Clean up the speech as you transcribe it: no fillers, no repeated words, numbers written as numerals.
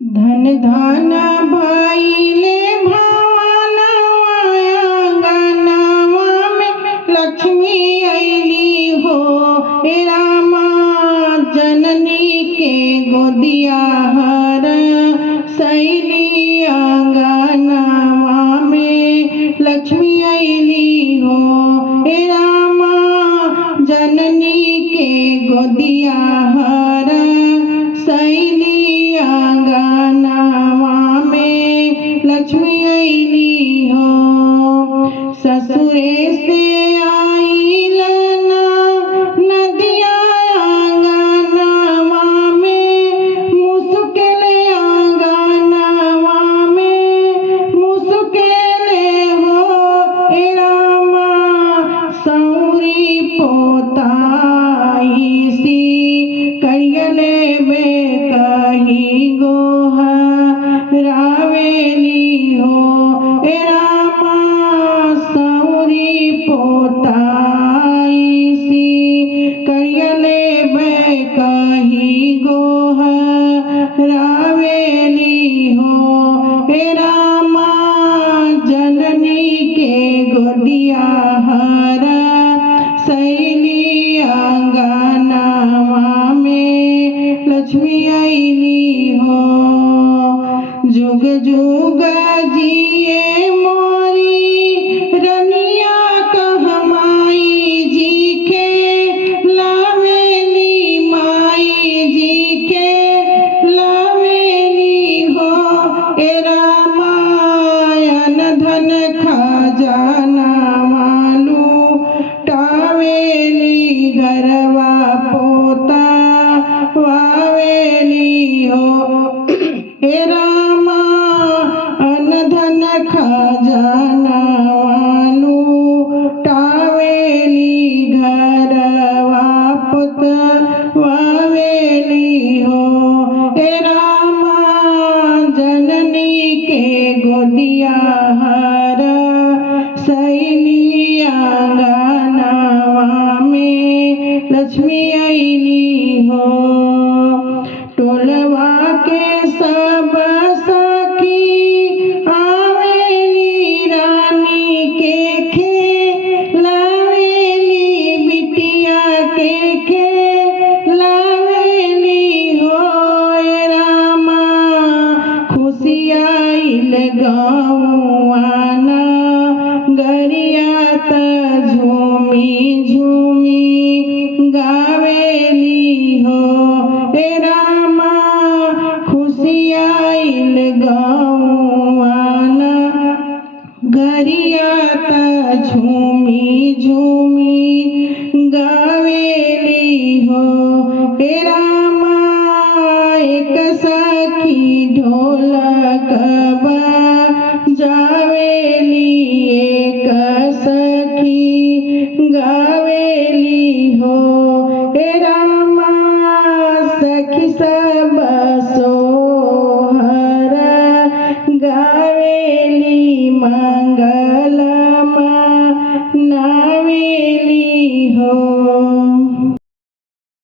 धन धान भइले भवनवा आंगनवा में लक्ष्मी अइली हो। हे रामा जननी के गोदिया हर सैली आंगनवा में लक्ष्मी अइली हो। हे रामा जननी के गोदिया हर सैली आंगनवा में लक्ष्मी अइली हो। ससुरे से आइल नदिया आंगनवा में मुस्किल आंगनवा में मुस्किल हो। हे रामा सौरी पोताई सी करियले में कही गोहा रावेली हो। हे रामा सौरी पोताई सी करियले में कही गोहा रावेली हो। हे रामा जननी के गोदिया हर सैली आंगनवा में लक्ष्मी अइली हो। जुग जुग जिए मोरी रनिया कहमाई जी के लावेली माई जी के लावेली हो। हे रामायण धन खजाना मालू टावेली घरवा पोता वावेली हो। हे रामा अनधन खजाना वालू टावेली घरवा पुत वावेली हो। हे रामा जननी के गोदिया हर सैली आंगनवा में लक्ष्मी अइली हो। टोलवा के सब सखी आवेली रानी के खेलावेली बिटिया के खेलावेली हो। हे रामा खुशियाइल गौआना गरिया त झूमी झूमी गावेली हो। हे रामा खुशियाइल गौआना गरिया